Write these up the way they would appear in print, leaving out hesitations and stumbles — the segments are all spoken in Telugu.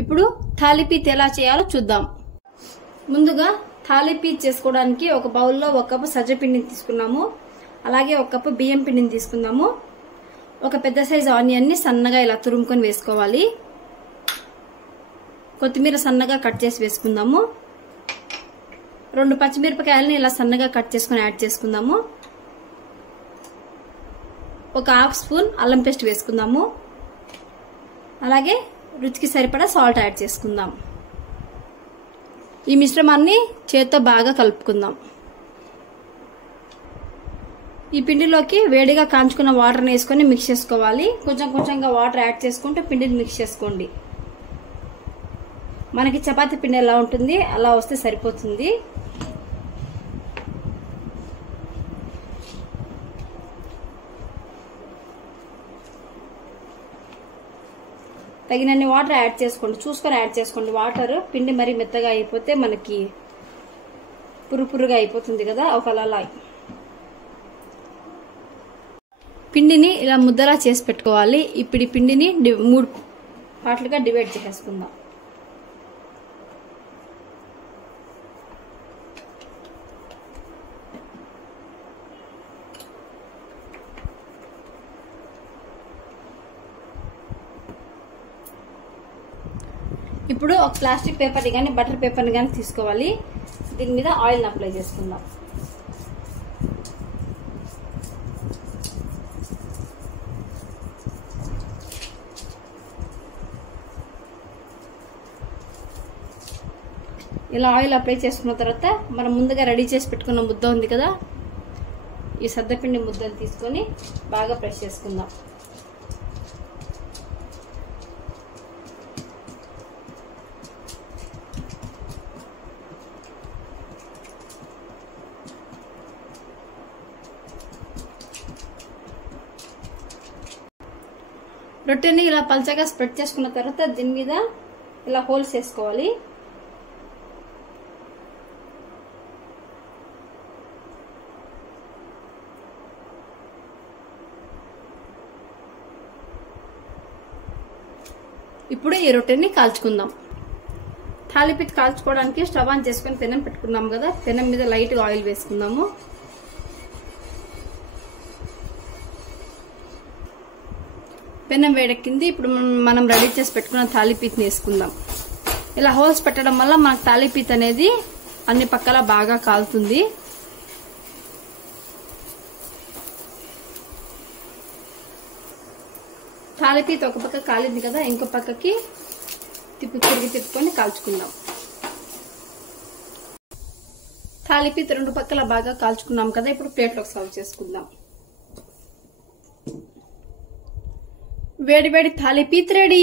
ఇప్పుడు థాలీపీత్ ఎలా చేయాలో చూద్దాం. ముందుగా థాలీపీత్ చేసుకోవడానికి ఒక బౌల్లో 1 కప్పు సజ్జ పిండిని తీసుకున్నాము. అలాగే 1 కప్పు బియ్యం పిండిని తీసుకుందాము. ఒక పెద్ద సైజు ఆనియన్ ని సన్నగా ఇలా తురుముకొని వేసుకోవాలి. కొత్తిమీర సన్నగా కట్ చేసి వేసుకుందాము. 2 పచ్చిమిరపకాయలని ఇలా సన్నగా కట్ చేసుకుని యాడ్ చేసుకుందాము. ఒక హాఫ్ స్పూన్ అల్లం పేస్ట్ వేసుకుందాము. అలాగే రుచికి సరిపడా సాల్ట్ యాడ్ చేసుకుందాం. ఈ మిశ్రమాన్ని చేత్తో బాగా కలుపుకుందాం. ఈ పిండిలోకి వేడిగా కాంచుకున్న వాటర్ని వేసుకొని మిక్స్ చేసుకోవాలి. కొంచెం కొంచెంగా వాటర్ యాడ్ చేసుకుంటూ పిండిని మిక్స్ చేసుకోండి. మనకి చపాతీ పిండి ఎలా ఉంటుంది అలా వస్తే సరిపోతుంది. తగినన్ని వాటర్ యాడ్ చేసుకోండి. చూసుకొని యాడ్ చేసుకోండి వాటర్. పిండి మరీ మెత్తగా అయిపోతే మనకి పురుపురుగా అయిపోతుంది కదా, ఒకలా పిండిని ఇలా ముద్దలా చేసి పెట్టుకోవాలి. ఇప్పుడు ఈ పిండిని 3 పార్ట్లుగా డివైడ్ చేసేసుకుందాం. ఇప్పుడు ఒక ప్లాస్టిక్ పేపర్ని కానీ బటర్ పేపర్ని కానీ తీసుకోవాలి. దీని మీద ఆయిల్ని అప్లై చేసుకుందాం. ఇలా ఆయిల్ అప్లై చేసుకున్న తర్వాత మనం ముందుగా రెడీ చేసి పెట్టుకున్న ముద్ద ఉంది కదా, ఈ సద్దపిండి ముద్దను తీసుకొని బాగా ప్రెస్ చేసుకుందాం. రొట్టెని ఇలా పల్చగా స్ప్రెడ్ చేసుకున్న తర్వాత దీని మీద ఇలా హోల్స్ వేసుకోవాలి. ఇప్పుడు ఈ రొట్టెని కాల్చుకుందాం. థాలీపీత్ కాల్చుకోవడానికి స్టవ్ ఆన్ చేసుకుని పెనం పెట్టుకున్నాం కదా, పెనం మీద లైట్గా ఆయిల్ వేసుకుందాము. పెనం వేడెక్కింది. ఇప్పుడు మనం రెడీ చేసి పెట్టుకున్న థాలీపీత్ని వేసుకుందాం. ఇలా హోల్స్ పెట్టడం వల్ల మనకు థాలీపీత్ అనేది అన్ని పక్కల బాగా కాలుతుంది. థాలీపీత్ ఒక పక్క కాలింది కదా, ఇంకో పక్కకి తిప్పుకొని కాల్చుకుందాం. థాలీపీత్ 2 పక్కల బాగా కాల్చుకున్నాం కదా, ఇప్పుడు ప్లేట్లోకి సర్వ్ చేసుకుందాం. వేడి వేడి థాలీపీత్ రెడీ.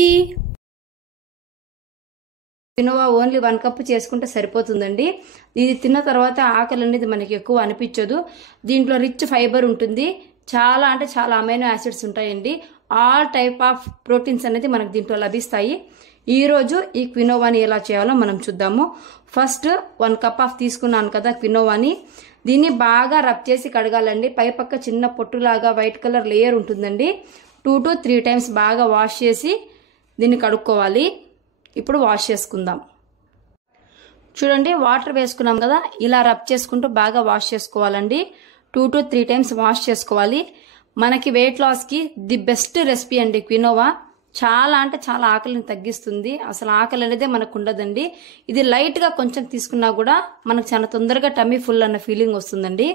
క్వినోవా ఓన్లీ 1 కప్పు చేసుకుంటే సరిపోతుందండి. ఇది తిన్న తర్వాత ఆకలి అనేది మనకి ఎక్కువ అనిపించదు. దీంట్లో రిచ్ ఫైబర్ ఉంటుంది. చాలా అంటే చాలా అమైనో యాసిడ్స్ ఉంటాయండి. ఆల్ టైప్ ఆఫ్ ప్రోటీన్స్ అనేది మనకు దీంట్లో లభిస్తాయి. ఈరోజు ఈ క్వినోవాని ఎలా చేయాలో మనం చూద్దాము. ఫస్ట్ 1 కప్ ఆఫ్ తీసుకున్నాను కదా క్వినోవాని, దీన్ని బాగా రబ్ చేసి కడగాలండి. పై పక్క చిన్న పొట్టులాగా వైట్ కలర్ లేయర్ ఉంటుందండి. 2 to 3 టైమ్స్ బాగా వాష్ చేసి దీన్ని కడుక్కోవాలి. ఇప్పుడు వాష్ చేసుకుందాం. చూడండి, వాటర్ వేసుకున్నాం కదా, ఇలా రబ్ చేసుకుంటూ బాగా వాష్ చేసుకోవాలండి. 2 to 3 టైమ్స్ వాష్ చేసుకోవాలి. మనకి వెయిట్ లాస్కి ది బెస్ట్ రెసిపీ అండి క్వినోవా. చాలా అంటే చాలా ఆకలిని తగ్గిస్తుంది. అసలు ఆకలి అనేదే మనకు ఉండదండి. ఇది లైట్గా కొంచెం తీసుకున్నా కూడా మనకు చాలా తొందరగా టమ్మీ ఫుల్ అన్న ఫీలింగ్ వస్తుందండి.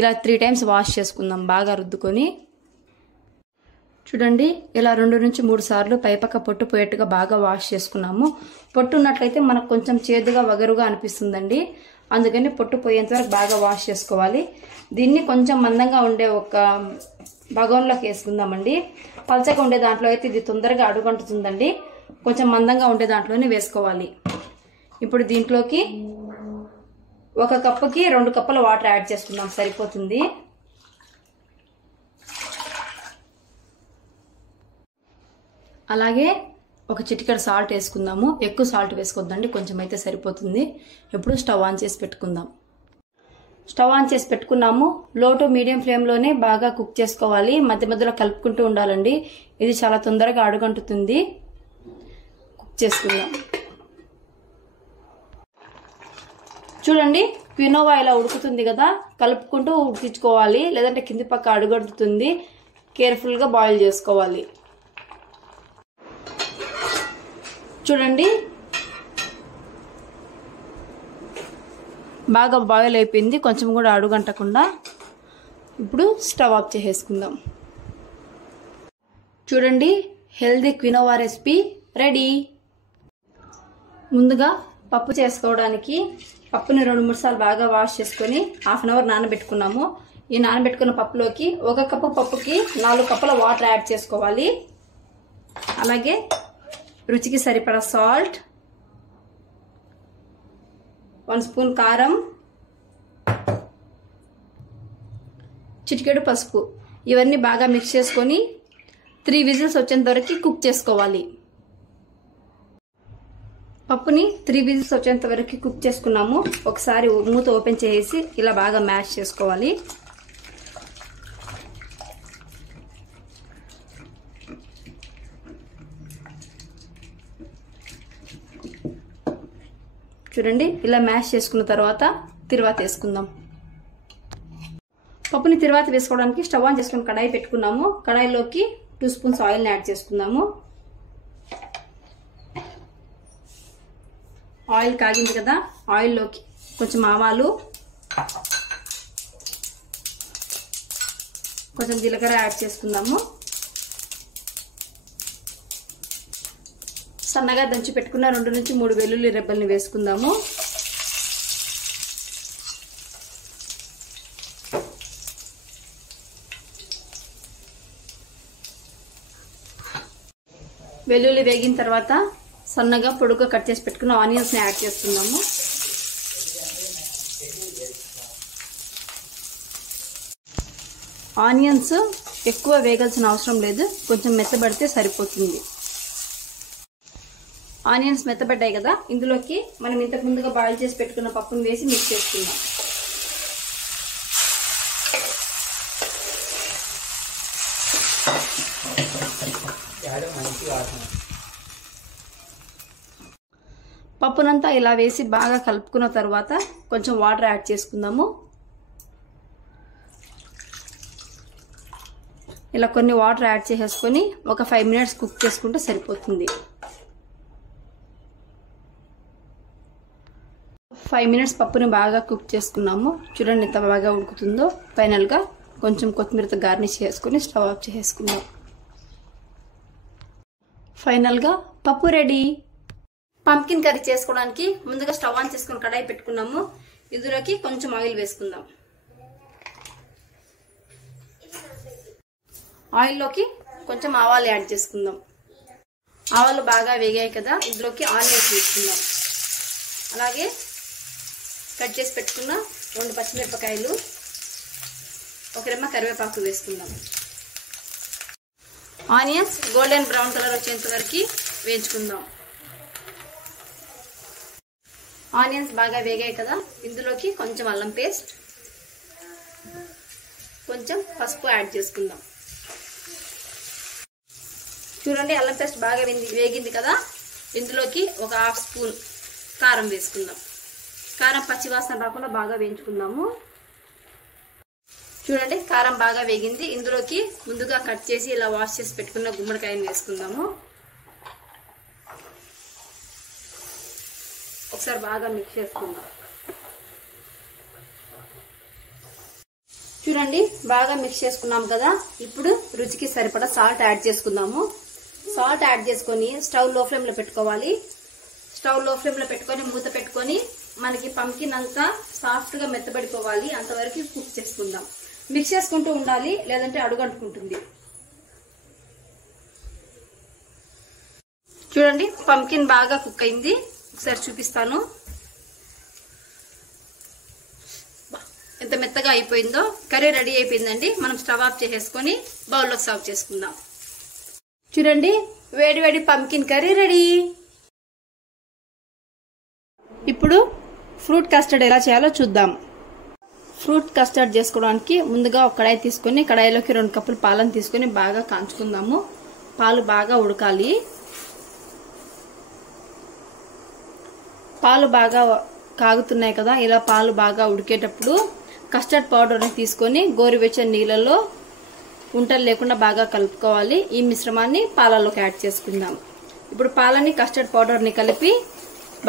ఇలా 3 టైమ్స్ వాష్ చేసుకుందాం బాగా రుద్దుకొని. చూడండి, ఇలా 2 నుంచి 3 సార్లు పైపక్క పొట్టు పోయేట్టుగా బాగా వాష్ చేసుకున్నాము. పొట్టు ఉన్నట్లయితే మనకు కొంచెం చేదుగా వగరుగా అనిపిస్తుందండి. అందుకని పొట్టు పోయేంత వరకు బాగా వాష్ చేసుకోవాలి. దీన్ని కొంచెం మందంగా ఉండే ఒక బగోన్లోకి వేసుకుందామండి. పల్చగా ఉండే దాంట్లో అయితే ఇది తొందరగా అడుగంటుతుందండి. కొంచెం మందంగా ఉండే దాంట్లోనే వేసుకోవాలి. ఇప్పుడు దీంట్లోకి 1 కప్పుకి 2 కప్పుల వాటర్ యాడ్ చేసుకుందాం, సరిపోతుంది. అలాగే ఒక చిటికెడు సాల్ట్ వేసుకుందాము. ఎక్కువ సాల్ట్ వేసుకోవద్దండి, కొంచెం అయితే సరిపోతుంది. ఇప్పుడు స్టవ్ ఆన్ చేసి పెట్టుకుందాం. స్టవ్ ఆన్ చేసి పెట్టుకున్నాము. లో టు మీడియం ఫ్లేమ్లోనే బాగా కుక్ చేసుకోవాలి. మధ్య మధ్యలో కలుపుకుంటూ ఉండాలండి. ఇది చాలా తొందరగా అడుగంటుతుంది. చేసుకుందాం. చూడండి క్వినోవా ఇలా ఉడుకుతుంది కదా, కలుపుకుంటూ ఉడికించుకోవాలి, లేదంటే కింది పక్క అడుగడుతుంది. కేర్ఫుల్గా బాయిల్ చేసుకోవాలి. చూడండి బాగా బాయిల్ అయిపోయింది, కొంచెం కూడా అడుగంటకుండా. ఇప్పుడు స్టవ్ ఆఫ్ చేసేసుకుందాం. చూడండి హెల్దీ క్వినోవా రెసిపీ రెడీ. ముందుగా పప్పు చేసుకోవడానికి పప్పుని 2-3 సార్లు బాగా వాష్ చేసుకొని 1/2 అవర్ నానబెట్టుకున్నాము. ఈ నానబెట్టుకున్న పప్పులోకి 1 కప్పు పప్పుకి 4 కప్పుల వాటర్ యాడ్ చేసుకోవాలి. అలాగే రుచికి సరిపడా సాల్ట్, 1 స్పూన్ కారం, చిటికెడు పసుపు, ఇవన్నీ బాగా మిక్స్ చేసుకొని 3 విజిల్స్ వచ్చేంత వరకు కుక్ చేసుకోవాలి. పప్పుని 3 విజిల్స్ వచ్చేంత వరకు కుక్ చేసుకున్నాము. ఒకసారి మూత ఓపెన్ చేసి ఇలా బాగా మ్యాష్ చేసుకోవాలి. చూడండి ఇలా మ్యాష్ చేసుకున్న తర్వాత తిరువాత వేసుకుందాం. పప్పుని తిరువాత వేసుకోవడానికి స్టవ్ ఆన్ చేసుకుని కడాయి పెట్టుకున్నాము. కడాయిలోకి 2 స్పూన్స్ ఆయిల్ని యాడ్ చేసుకుందాము. ఆయిల్ కాగింది కదా, ఆయిల్లోకి కొంచెం ఆవాలు, కొంచెం జీలకర్ర యాడ్ చేసుకుందాము. సన్నగా దంచి పెట్టుకున్న 2 నుంచి 3 వెల్లుల్లి రెబ్బల్ని వేసుకుందాము. వెల్లుల్లి వేగిన తర్వాత సన్నగా పొడుగ్గా కట్ చేసి పెట్టుకున్న ఆనియన్స్ని యాడ్ చేసుకుందాము. ఆనియన్స్ ఎక్కువ వేగాల్సిన అవసరం లేదు, కొంచెం మెత్తబడితే సరిపోతుంది. ఆనియన్స్ మెత్తబడ్డాయి కదా, ఇందులోకి మనం ఇంతకు ముందుగా బాయిల్ చేసి పెట్టుకున్న పప్పును వేసి మిక్స్ చేసుకుందాం. పప్పునంతా ఇలా వేసి బాగా కలుపుకున్న తర్వాత కొంచెం వాటర్ యాడ్ చేసుకుందాము. ఇలా కొన్ని వాటర్ యాడ్ చేసేసుకొని ఒక 5 మినిట్స్ కుక్ చేసుకుంటే సరిపోతుంది. 5 మినిట్స్ పప్పుని బాగా కుక్ చేసుకున్నాము. చూడండి ఎంత బాగా ఉడుకుతుందో. ఫైనల్గా కొంచెం కొత్తిమీరతో గార్నిష్ చేసుకుని స్టవ్ ఆఫ్ చేసుకుందాం. ఫైనల్గా పప్పు రెడీ. పంకిన్ కర్రీ చేసుకోవడానికి ముందుగా స్టవ్ ఆన్ చేసుకుని కడాయి పెట్టుకున్నాము. ఇందులోకి కొంచెం ఆయిల్ వేసుకుందాం. ఆయిల్లోకి కొంచెం ఆవాలు యాడ్ చేసుకుందాం. ఆవాలు బాగా వేగాయి కదా, ఇందులోకి ఆనియన్స్ వేసుకుందాం. అలాగే కట్ చేసి పెట్టుకున్న 2 పచ్చిమిరపకాయలు, 1 రెమ్మ కరివేపాకు వేసుకుందాం. ఆనియన్స్ గోల్డెన్ బ్రౌన్ కలర్ వచ్చేంత వరకు వేయించుకుందాం. ఆనియన్స్ బాగా వేగాయి కదా, ఇందులోకి కొంచెం అల్లం పేస్ట్, కొంచెం పసుపు యాడ్ చేసుకుందాం. చూడండి అల్లం పేస్ట్ బాగా వేగింది కదా, ఇందులోకి ఒక 1/2 స్పూన్ కారం వేసుకుందాం. కారం పచ్చివాసన రాకుండా బాగా వేయించుకుందాము. చూడండి కారం బాగా వేగింది. ఇందులోకి ముందుగా కట్ చేసి ఇలా వాష్ చేసి పెట్టుకున్న గుమ్మడికాయని వేసుకుందాము. ఒకసారి బాగా మిక్స్ చేసుకుందాం. చూడండి బాగా మిక్స్ చేసుకున్నాం కదా, ఇప్పుడు రుచికి సరిపడా సాల్ట్ యాడ్ చేసుకుందాము. సాల్ట్ యాడ్ చేసుకొని స్టవ్ లో ఫ్లేమ్ లో పెట్టుకోవాలి. స్టవ్ లో ఫ్లేమ్ లో పెట్టుకొని మూత పెట్టుకొని మనకి పంకిన్ అంతా సాఫ్ట్ గా మెత్తబడిపోవాలి, అంతవరకు కుక్ చేసుకుందాం. మిక్స్ చేసుకుంటూ ఉండాలి, లేదంటే అడుగంటుకుంటుంది. చూడండి పంకిన్ బాగా కుక్ అయింది, ఒకసారి చూపిస్తాను. ఎంత మెత్తగా అయిపోయిందో. కర్రీ రెడీ అయిపోయిందండి. మనం స్టవ్ ఆఫ్ చేసేసుకొని బౌల్లో సర్వ్ చేసుకుందాం. చూడండి వేడి వేడి పంకిన్ కర్రీ రెడీ. ఇప్పుడు ఫ్రూట్ కస్టర్డ్ ఎలా చేయాలో చూద్దాం. ఫ్రూట్ కస్టర్డ్ చేసుకోవడానికి ముందుగా ఒక కడాయి తీసుకొని కడాయిలోకి 2 కప్పులు పాలను తీసుకొని బాగా కాంచుకుందాము. పాలు బాగా ఉడకాలి. పాలు బాగా కాగుతున్నాయి కదా, ఇలా పాలు బాగా ఉడికేటప్పుడు కస్టర్డ్ పౌడర్ని తీసుకొని గోరువెచ్చని నీళ్ళలో ఉంటలు లేకుండా బాగా కలుపుకోవాలి. ఈ మిశ్రమాన్ని పాలలోకి యాడ్ చేసుకుందాం. ఇప్పుడు పాలని కస్టర్డ్ పౌడర్ని కలిపి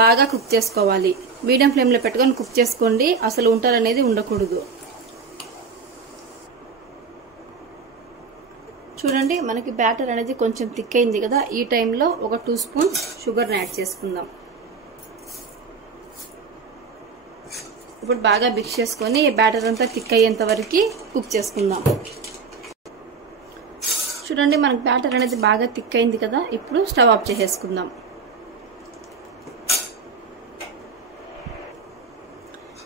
బాగా కుక్ చేసుకోవాలి. మీడియం ఫ్లేమ్లో పెట్టుకొని కుక్ చేసుకోండి, అసలు ఉంటలు అనేది ఉండకూడదు. చూడండి, మనకి బ్యాటర్ అనేది కొంచెం థిక్ అయింది కదా, ఈ టైంలో ఒక 2 స్పూన్స్ షుగర్ని యాడ్ చేసుకుందాం. ఇప్పుడు బాగా మిక్స్ చేసుకొని బ్యాటర్ అంతా థిక్ అయ్యేంత వరకు కుక్ చేసుకుందాం. చూడండి, మనకి బ్యాటర్ అనేది బాగా థిక్ అయింది కదా, ఇప్పుడు స్టవ్ ఆఫ్ చేసేసుకుందాం.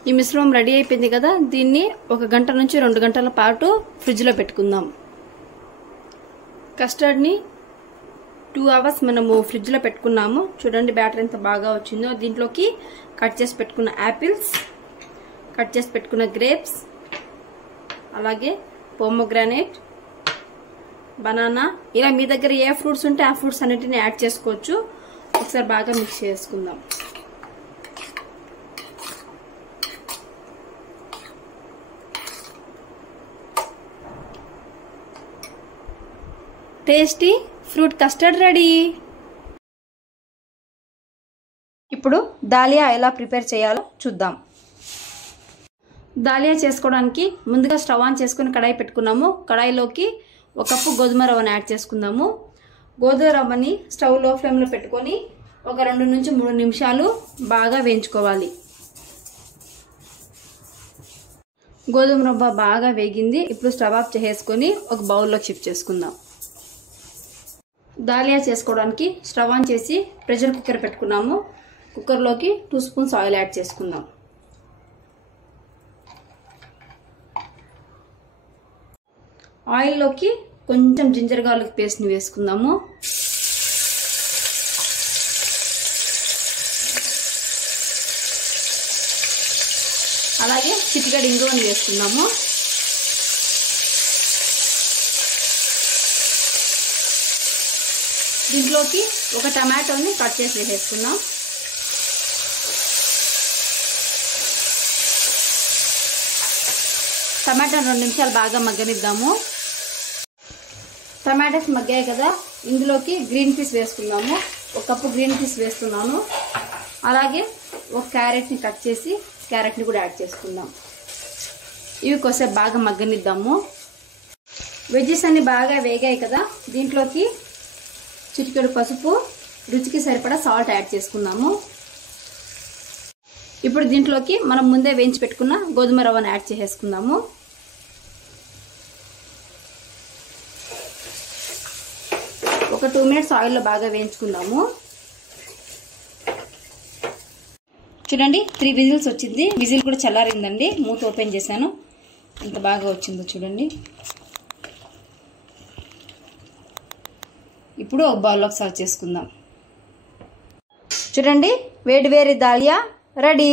ఈ మిశ్రమం రెడీ అయిపోయింది కదా, దీన్ని 1 గంట నుంచి 2 గంటల పాటు ఫ్రిడ్జ్లో పెట్టుకుందాం. కస్టర్డ్ని 2 అవర్స్ మనము ఫ్రిడ్జ్లో పెట్టుకున్నాము. చూడండి బ్యాటర్ ఎంత బాగా వచ్చిందో. దీంట్లోకి కట్ చేసి పెట్టుకున్న యాపిల్స్, కట్ చేసి పెట్టుకున్న గ్రేప్స్, అలాగే పోమోగ్రానేట్, బనానా, ఇలా మీ దగ్గర ఏ ఫ్రూట్స్ ఉంటే ఆ ఫ్రూట్స్ అన్నిటిని యాడ్ చేసుకోవచ్చు. ఒకసారి బాగా మిక్స్ చేసుకుందాం. Tasty fruit custard ready. ఇప్పుడు దాలియా ఎలా ప్రిపేర్ చేయాలో చూద్దాం. దాలియా చేసుకోవడానికి ముందుగా స్టవ్ ఆన్ చేసుకుని కడాయి పెట్టుకున్నాము. కడాయిలోకి 1 కప్పు గోధుమ రవ్వను యాడ్ చేసుకుందాము. గోధుమ రవ్వని స్టవ్ లో ఫ్లేమ్లో పెట్టుకొని ఒక 2 నుంచి 3 నిమిషాలు బాగా వేయించుకోవాలి. గోధుమ రవ్వ బాగా వేగింది. ఇప్పుడు స్టవ్ ఆఫ్ చేసుకొని ఒక బౌల్లోకి షిఫ్ట్ చేసుకుందాం. దాలియా చేసుకోవడానికి స్టవ్ ఆన్ చేసి ప్రెషర్ కుక్కర్ పెట్టుకున్నాము. కుక్కర్లోకి 2 స్పూన్స్ ఆయిల్ యాడ్ చేసుకుందాం. ఆయిల్లోకి కొంచెం జింజర్ గార్లిక్ పేస్ట్ని వేసుకుందాము. అలాగే చిటికెడు ఇంగువని వేసుకుందాము. దీంట్లోకి ఒక టమాటోని కట్ చేసి వేసేసుకుందాం. టమాటా 2 నిమిషాలు బాగా మగ్గనిద్దాము. టమాటాస్ మగ్గాయి కదా, ఇందులోకి గ్రీన్ పీస్ వేసుకుందాము. 1 కప్పు గ్రీన్ పీస్ వేస్తున్నాను. అలాగే ఒక క్యారెట్ని కట్ చేసి క్యారెట్ని కూడా యాడ్ చేసుకుందాం. ఇవి కొద్దిసేపు బాగా మగ్గనిద్దాము. వెజ్జెస్ అన్ని బాగా వేగాయి కదా, దీంట్లోకి చిటికెడు పసుపు, రుచికి సరిపడా సాల్ట్ యాడ్ చేసుకుందాము. ఇప్పుడు దీంట్లోకి మనం ముందే వేయించి పెట్టుకున్న గోధుమ రవ్వను యాడ్ చేసేసుకుందాము. ఒక 2 మినిట్స్ ఆయిల్లో బాగా వేయించుకుందాము. చూడండి 3 విజిల్స్ వచ్చింది. విజిల్ కూడా చల్లారిందండి. మూత ఓపెన్ చేశాను, ఎంత బాగా వచ్చిందో చూడండి. ఇప్పుడు ఒక బౌల్లోకి సర్వ్ చేసుకుందాం. చూడండి వేడి వేడి దాలియా రెడీ.